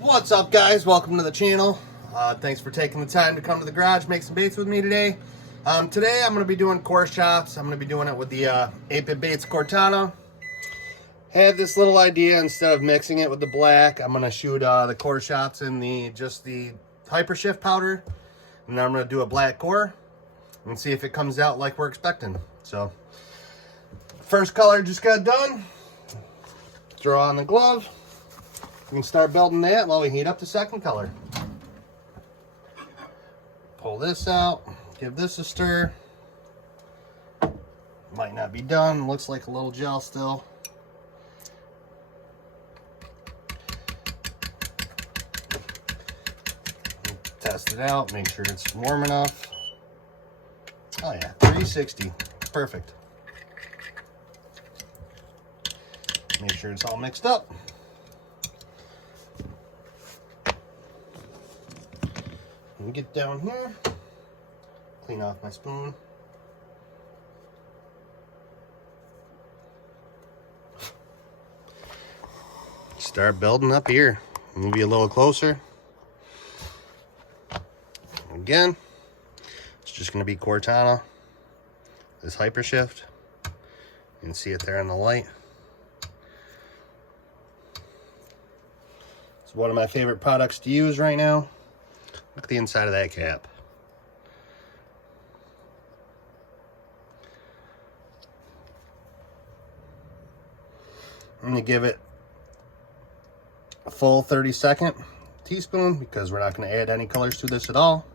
What's up, guys? Welcome to the channel. Thanks for taking the time to come to the garage, make some baits with me today. Today I'm going to be doing core shots. I'm going to be doing it with the 8-bit baits Cortana. Had this little idea, instead of mixing it with the black, I'm going to shoot the core shots in just the hypershift powder, and then I'm going to do a black core and see if it comes out like we're expecting. So first color just got done. Throw on the glove. We can start building that while we heat up the second color. Pull this out, give this a stir. Might not be done, looks like a little gel still. Test it out, make sure it's warm enough. Oh yeah, 360, perfect. Make sure it's all mixed up. Get down here, clean off my spoon. Start building up here. Move you a little closer. Again, it's just going to be Cortana, this hypershift. You can see it there in the light. It's one of my favorite products to use right now. Look at the inside of that cap. I'm going to give it a full 30-second teaspoon because we're not going to add any colors to this at all.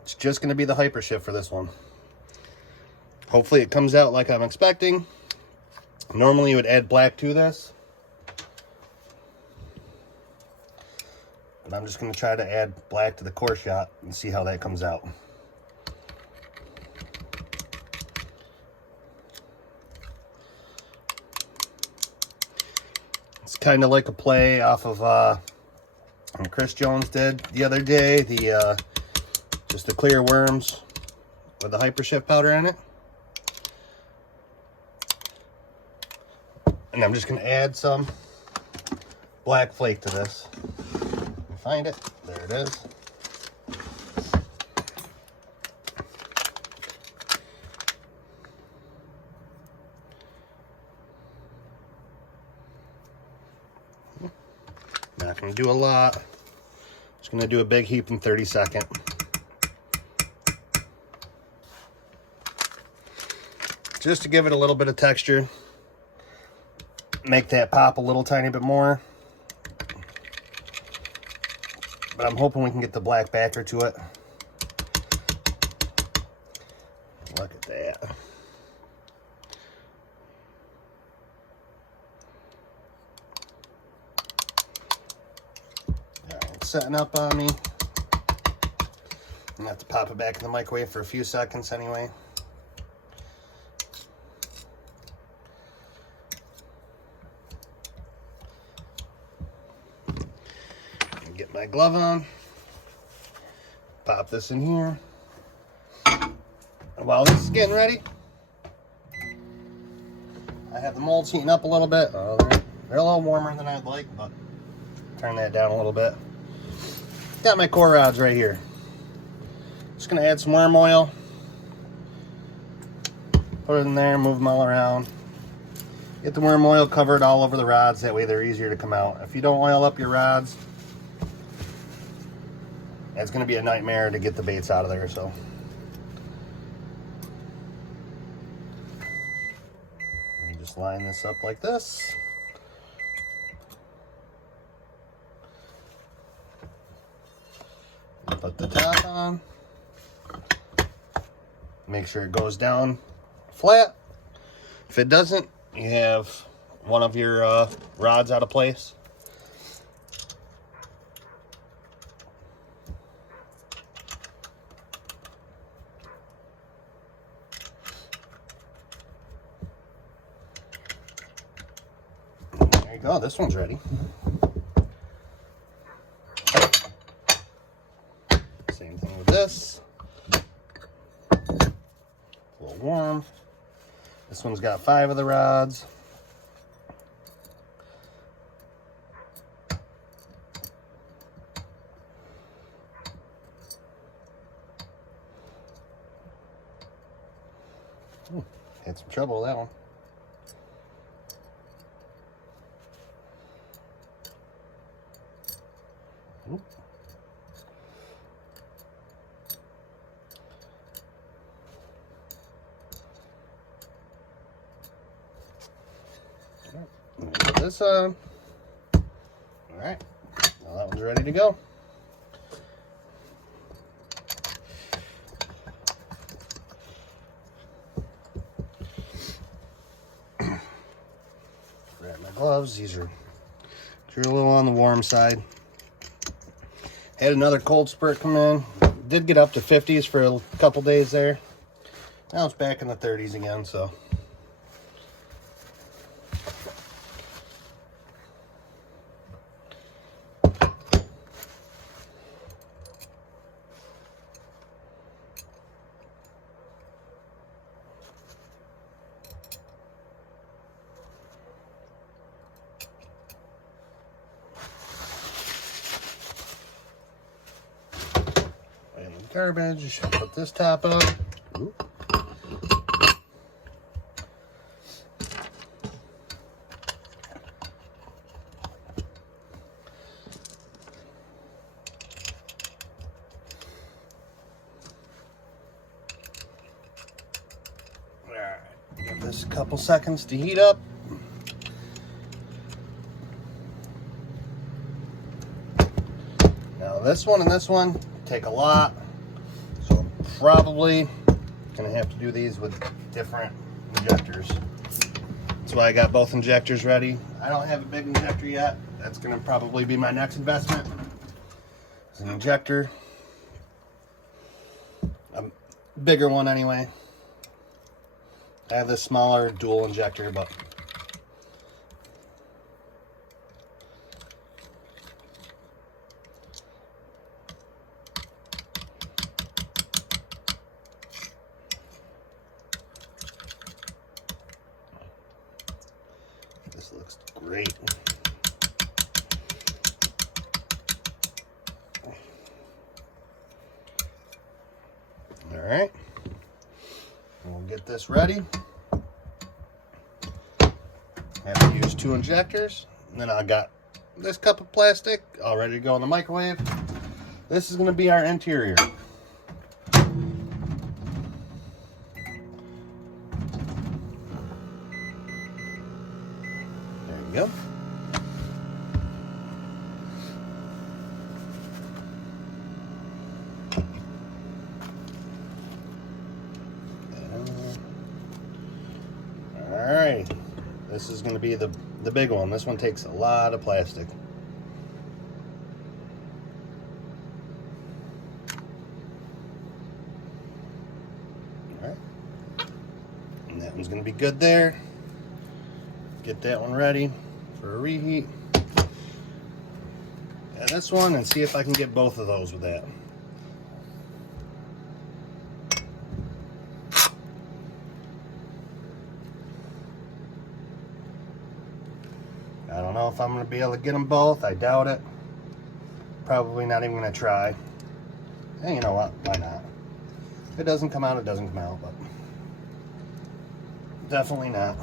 It's just going to be the hypershift for this one. Hopefully it comes out like I'm expecting. Normally you would add black to this, but I'm just going to try to add black to the core shot and see how that comes out. It's kind of like a play off of what Chris Jones did the other day, just the clear worms with the hypershift powder in it. And I'm just going to add some black flake to this. Find it. There it is. Not going to do a lot. Just going to do a big heap in 30-second. Just to give it a little bit of texture. Make that pop a little tiny bit more. But I'm hoping we can get the black backer to it. Look at that. Alright, it's setting up on me. I'm gonna have to pop it back in the microwave for a few seconds anyway. Get my glove on, pop this in here. And while this is getting ready, I have the molds heating up a little bit. They're a little warmer than I'd like, but turn that down a little bit. Got my core rods right here. Just gonna add some worm oil, put it in there, move them all around. Get the worm oil covered all over the rods, that way they're easier to come out. If you don't oil up your rods, it's going to be a nightmare to get the baits out of there, so. Just line this up like this. Put the top on. Make sure it goes down flat. If it doesn't, you have one of your rods out of place. Oh, this one's ready. Same thing with this. A little warm. This one's got 5 of the rods. Had some trouble with that one. Oop. Put this on. All right, now that one's ready to go. Grab my gloves. These are a little on the warm side. Had another cold spurt come in. Did get up to 50s for a couple days there. Now it's back in the 30s again, so. Garbage. Put this top up. Ooh. Alright, give this a couple seconds to heat up. Now this one and this one take a lot. Probably gonna have to do these with different injectors. That's why I got both injectors ready. I don't have a big injector yet. That's gonna probably be my next investment. It's an injector. A bigger one anyway. I have this smaller dual injector, but this looks great. All right, we'll get this ready. I have to use 2 injectors, and then I got this cup of plastic all ready to go in the microwave. This is going to be our interior. There you go. Alright, this is going to be the big one. This one takes a lot of plastic. Alright, and that one's going to be good there. Get that one ready for a reheat. And this one, and see if I can get both of those with that. I don't know if I'm going to be able to get them both. I doubt it. Probably not even going to try. And you know what? Why not? If it doesn't come out, it doesn't come out. But definitely not.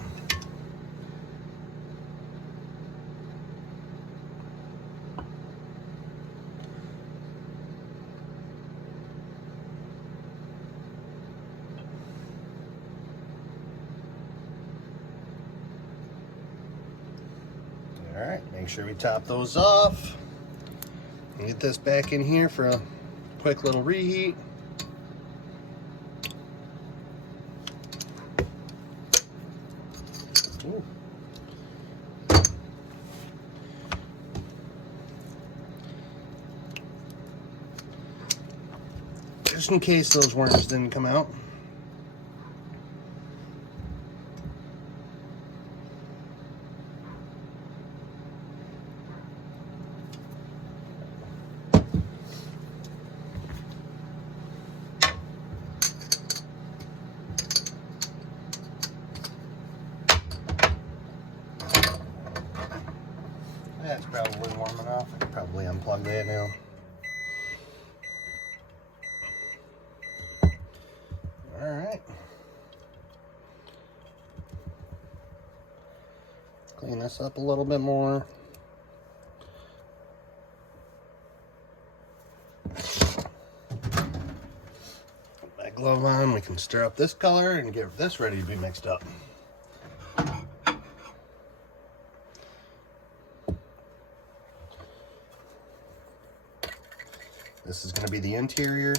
All right, make sure we top those off and get this back in here for a quick little reheat. Ooh. Just in case those worms didn't come out. That's probably warm enough. I could probably unplug that now. All right. this up a little bit more. Put my glove on, we can stir up this color and get this ready to be mixed up. This is going to be the interior.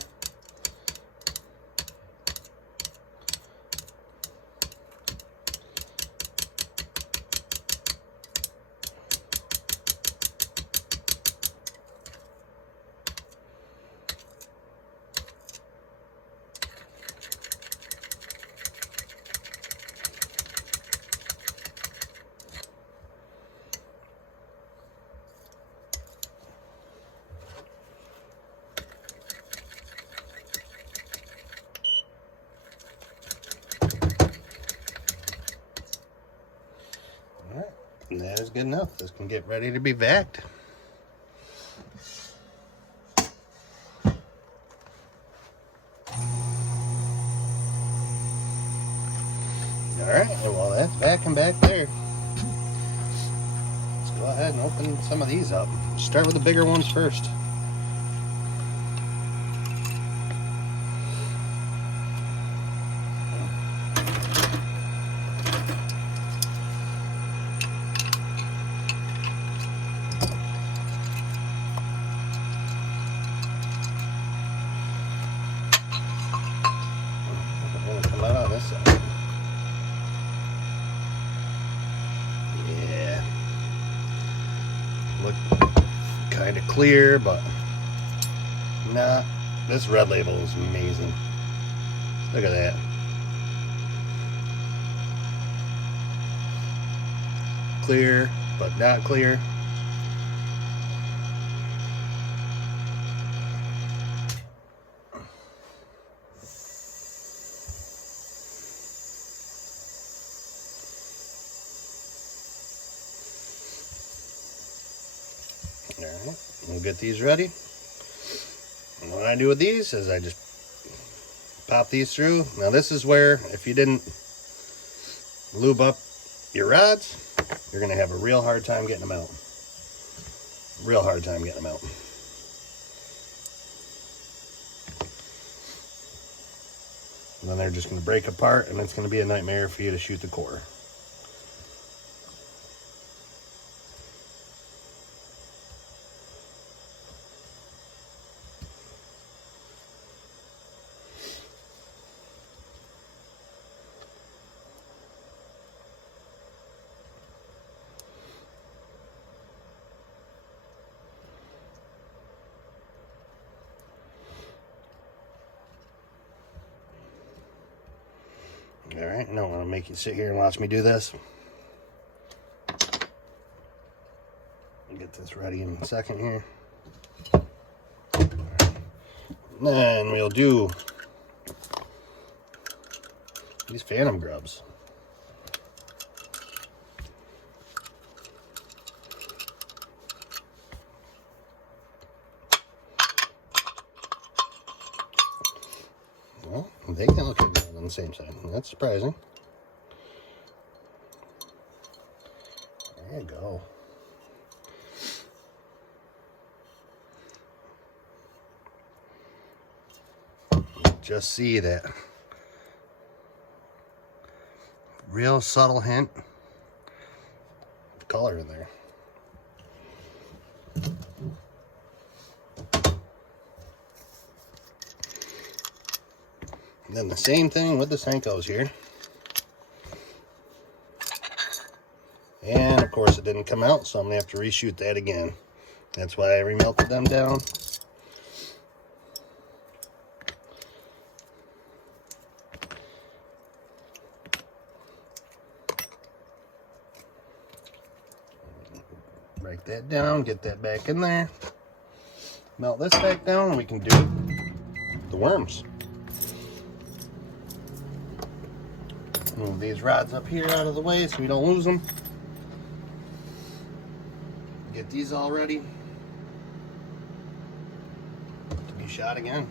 And that is good enough. This can get ready to be vacked. Alright, well that's vacuum back there. Let's go ahead and open some of these up. Start with the bigger ones first. Yeah, look kind of clear, but not. This red label is amazing. Look at that. Clear, but not clear. Alright, we'll get these ready. And what I do with these is I just pop these through. Now this is where, if you didn't lube up your rods, you're going to have a real hard time getting them out. Real hard time getting them out. And then they're just going to break apart, and it's going to be a nightmare for you to shoot the core. Alright, I don't want to make you sit here and watch me do this. I'll get this ready in a second here. Then we'll do these phantom grubs. Well, they can look at on the same side. That's surprising. There you go. Just see that real subtle hint of color in there. And then the same thing with the Senkos here. And of course it didn't come out, so I'm gonna have to reshoot that again. That's why I remelted them down. Break that down, get that back in there. Melt this back down, and we can do the worms. Move these rods up here out of the way so we don't lose them. Get these all ready to be shot again.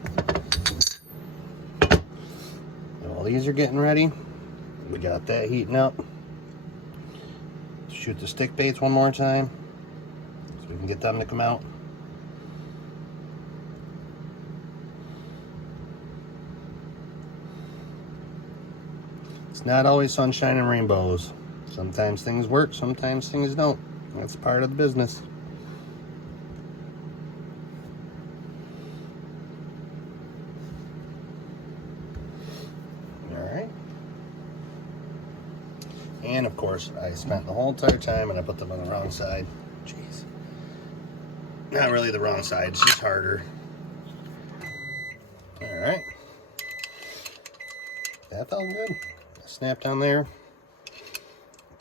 All these are getting ready. We got that heating up. Reshoot the stick baits one more time so we can get them to come out. It's not always sunshine and rainbows. Sometimes things work, sometimes things don't. That's part of the business. Alright. And of course, I spent the whole entire time and I put them on the wrong side. Jeez. Not really the wrong side, it's just harder. Alright. That felt good. Snap down there.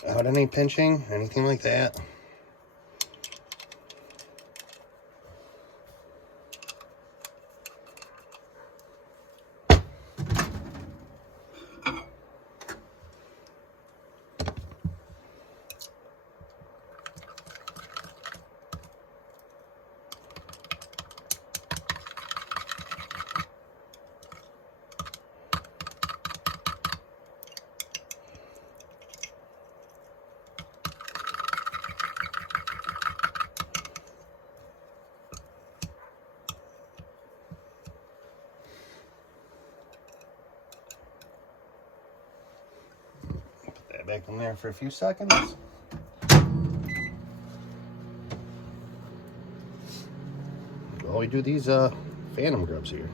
Without any pinching, anything like that. Back in there for a few seconds. Well, we do these phantom grubs here.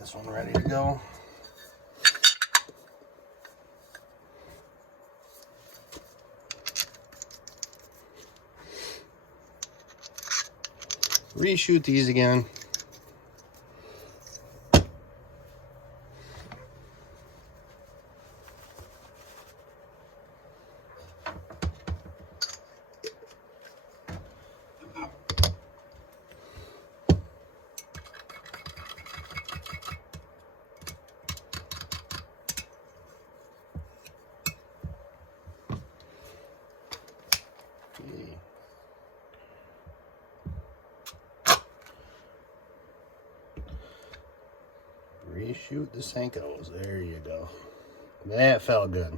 This one ready to go. Reshoot these again. Reshoot the Senkos. There you go. That felt good.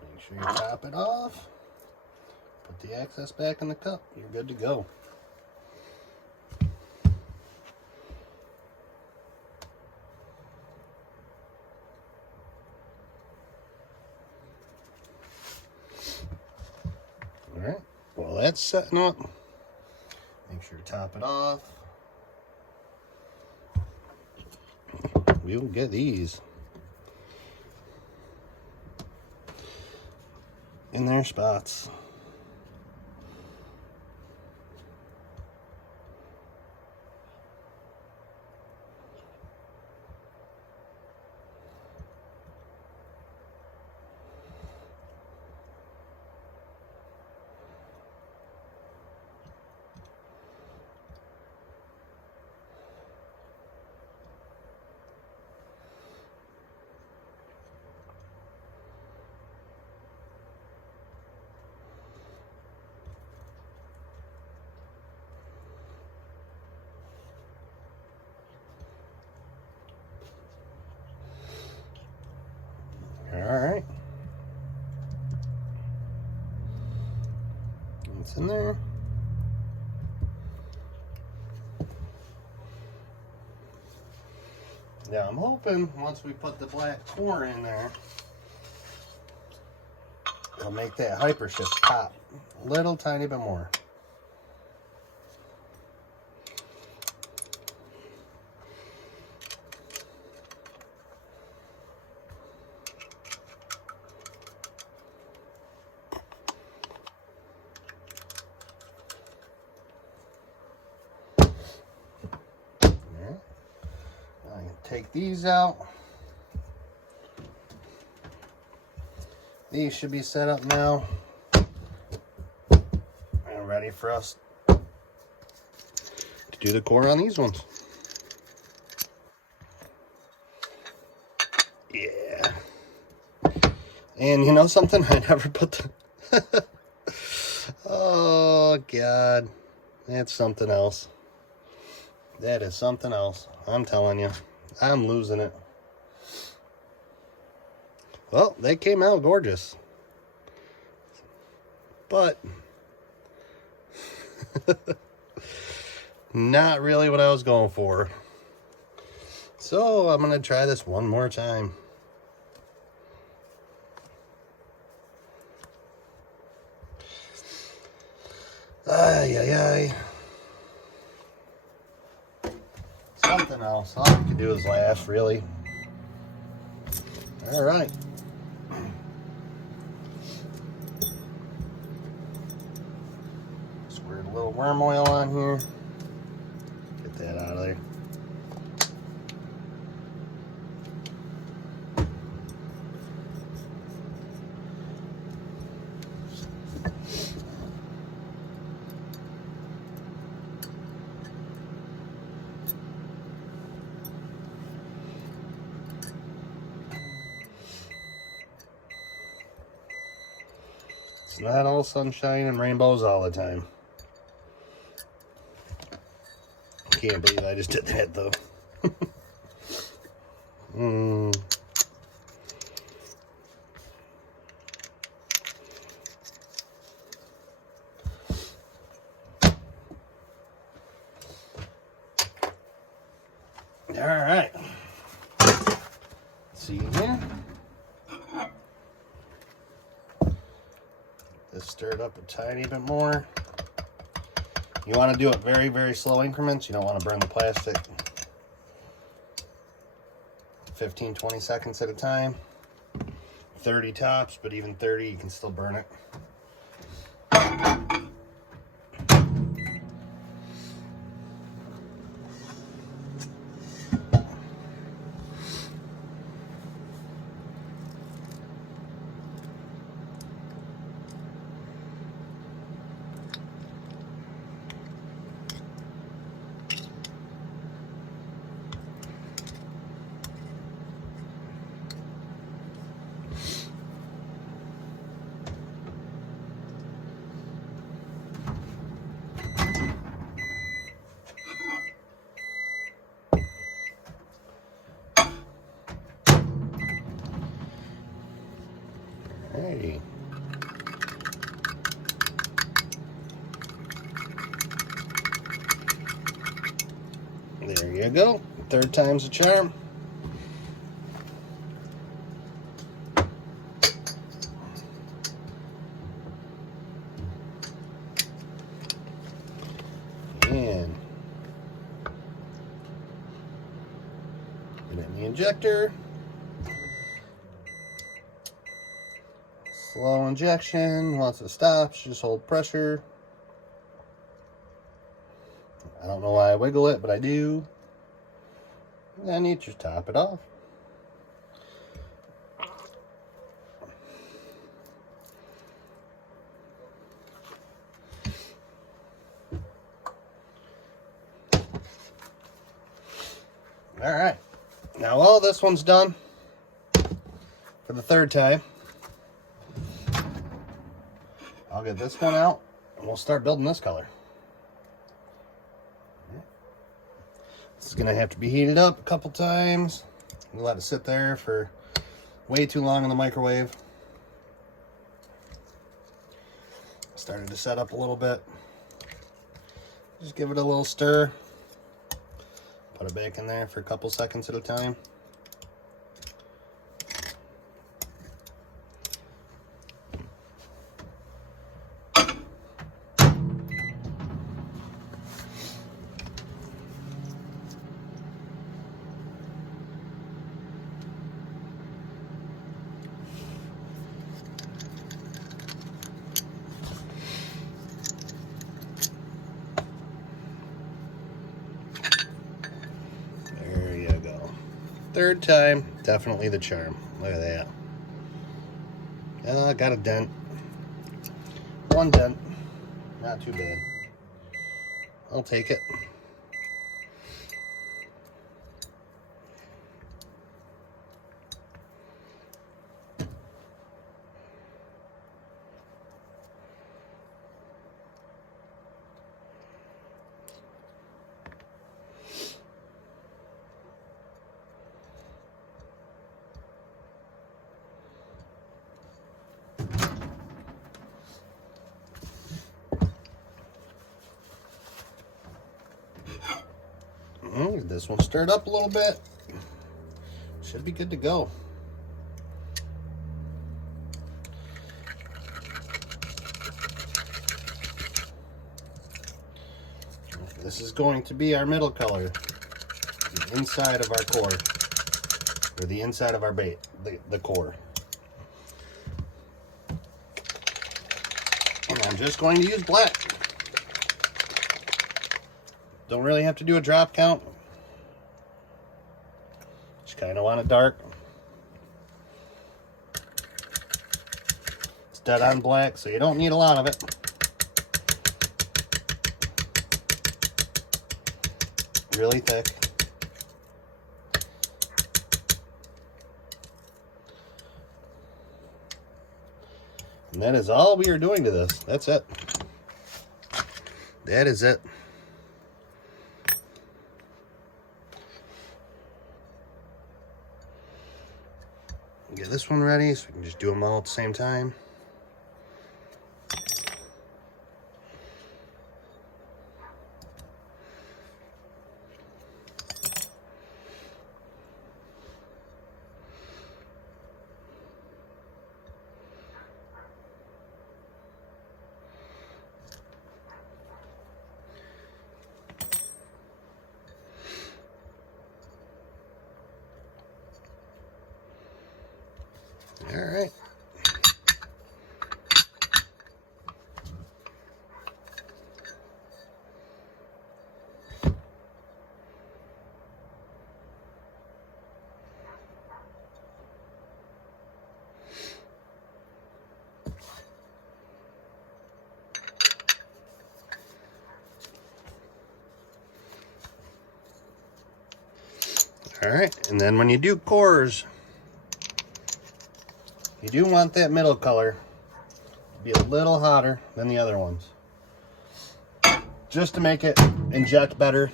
Make sure you top it off. Put the excess back in the cup. You're good to go. Alright. While that's setting up, make sure to top it off. We'll get these in their spots. Alright. It's in there. Now I'm hoping once we put the black core in there, it'll make that hypershift pop a little tiny bit more. Take these out These should be set up now and ready for us to do the core on these ones. Yeah. And you know something? I never put the... Oh, God. That's something else. That is something else. I'm telling you. I'm losing it. Well, they came out gorgeous. But... not really what I was going for. So, I'm going to try this one more time. Ay, ay, ay. Something else. All you can do is laugh, really. All right. Squirt a little worm oil on here. Get that out of there. It's not all sunshine and rainbows all the time. Can't believe I just did that though. All right. See here. This stirred up a tiny bit more. You want to do it very, very slow increments. You don't want to burn the plastic. 15, 20 seconds at a time. 30 tops, but even 30, you can still burn it. Alrighty. There you go. Third time's a charm. And put it in the injector. Slow injection. Once it stops, just hold pressure. I don't know why I wiggle it, but I do. And then you just top it off. All right. Now all this one's done for the third time. I'll get this one out and we'll start building this color. This is gonna have to be heated up a couple times. We'll let it sit there for way too long in the microwave. Started to set up a little bit. Just give it a little stir. Put it back in there for a couple seconds at a time. Third time, definitely the charm. Look at that. Got a dent. One dent. Not too bad. I'll take it. Get this one stirred up a little bit. Should be good to go. This is going to be our middle color, the inside of our core, or the inside of our bait, the core. And I'm just going to use black. Don't really have to do a drop count. Just kind of want it dark. It's dead on black, so you don't need a lot of it. Really thick. And that is all we are doing to this. That's it. That is it. Get this one ready so we can just do them all at the same time. All right. All right, and then when you do cores, you do want that middle color to be a little hotter than the other ones, just to make it inject better.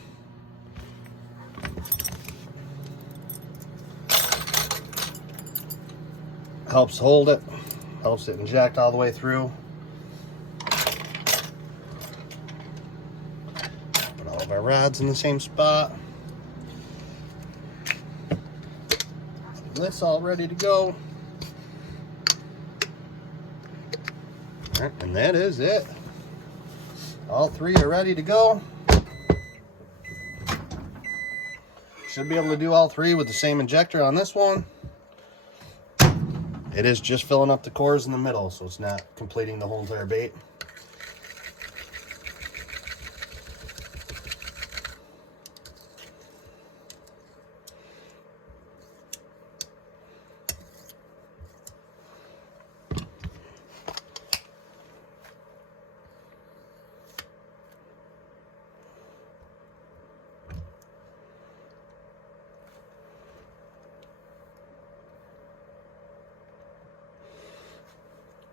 Helps hold it, helps it inject all the way through. Put all of our rods in the same spot. This all ready to go. All right, and that is it. All three are ready to go. Should be able to do all three with the same injector on this one. It is just filling up the cores in the middle, so it's not completing the whole entire bait.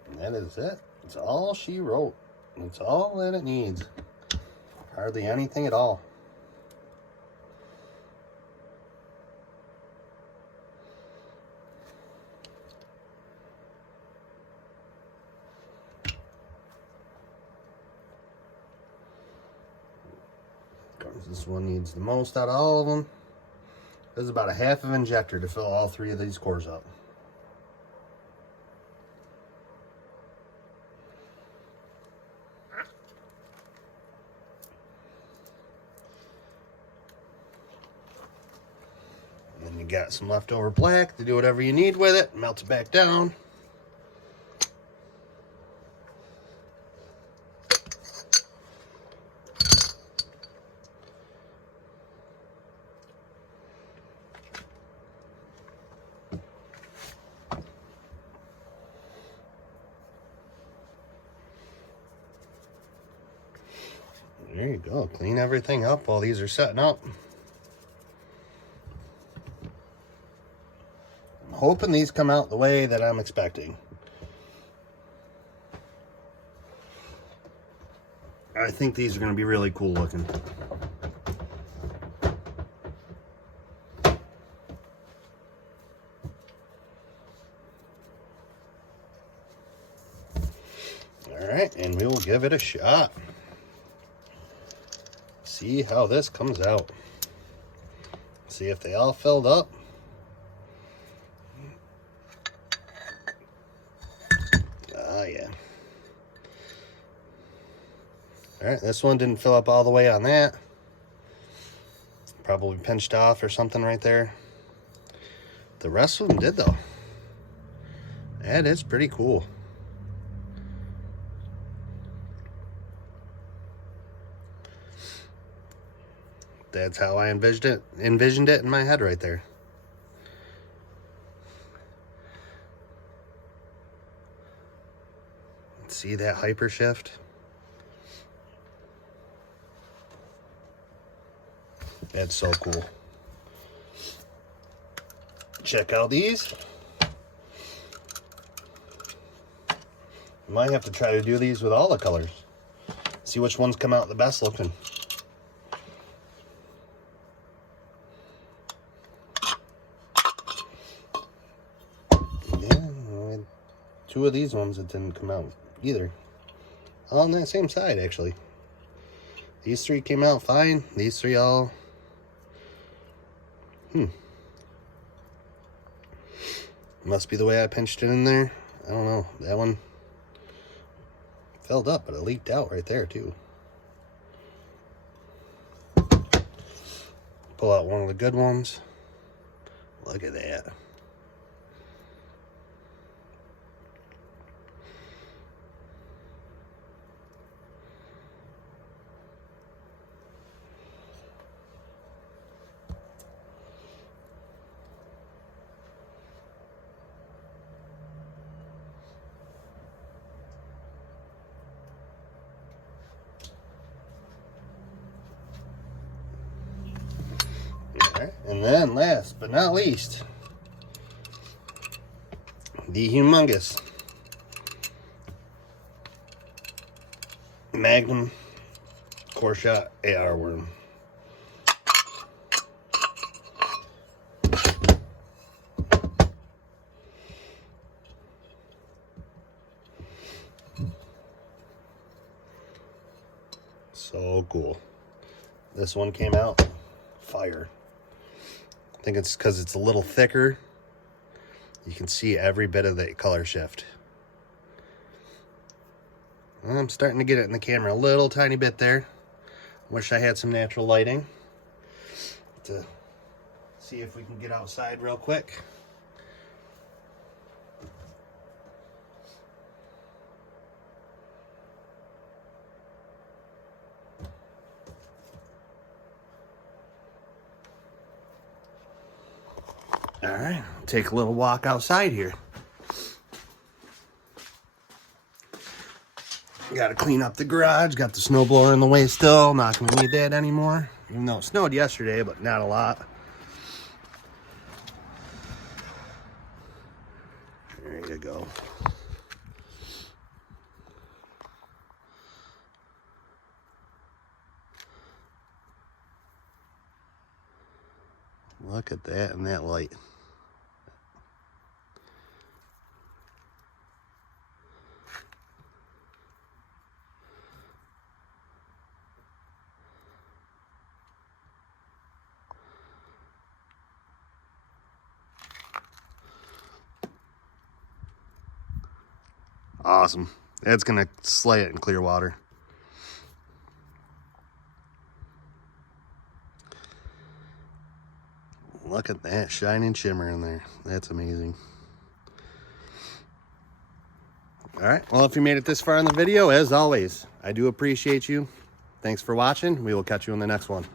And that is it. It's all she wrote. It's all that it needs. Hardly anything at all. This one needs the most out of all of them. There's about a half of injector to fill all three of these cores up. And then you got some leftover black to do whatever you need with it. Melt it back down. There you go. Clean everything up while these are setting up. I'm hoping these come out the way that I'm expecting. I think these are going to be really cool looking. Alright, and we will give it a shot. See how this comes out. See if they all filled up. Oh yeah. Alright, this one didn't fill up all the way on that. Probably pinched off or something right there. The rest of them did though. That is pretty cool. That's how I envisioned it in my head right there. See that hyper shift? That's so cool. Check out these. Might have to try to do these with all the colors. See which ones come out the best looking. Two of these ones that didn't come out either. All on that same side, actually. These three came out fine. These three all... Must be the way I pinched it in there. I don't know. That one filled up, but it leaked out right there, too. Pull out one of the good ones. Look at that. And then last but not least, the humongous Magnum Core Shot AR worm. So cool. This one came out fire. I think it's because it's a little thicker. You can see every bit of the color shift. I'm starting to get it in the camera a little tiny bit there. Wish I had some natural lighting to see if we can get outside real quick. All right, take a little walk outside here. Got to clean up the garage. Got the snowblower in the way still. Not going to need that anymore. Even though it snowed yesterday, but not a lot. There you go. Look at that and that light. Awesome. That's gonna slay it in clear water. Look at that shining shimmer in there. That's amazing. All right, well, if you made it this far in the video, as always, I do appreciate you. Thanks for watching. We will catch you in the next one.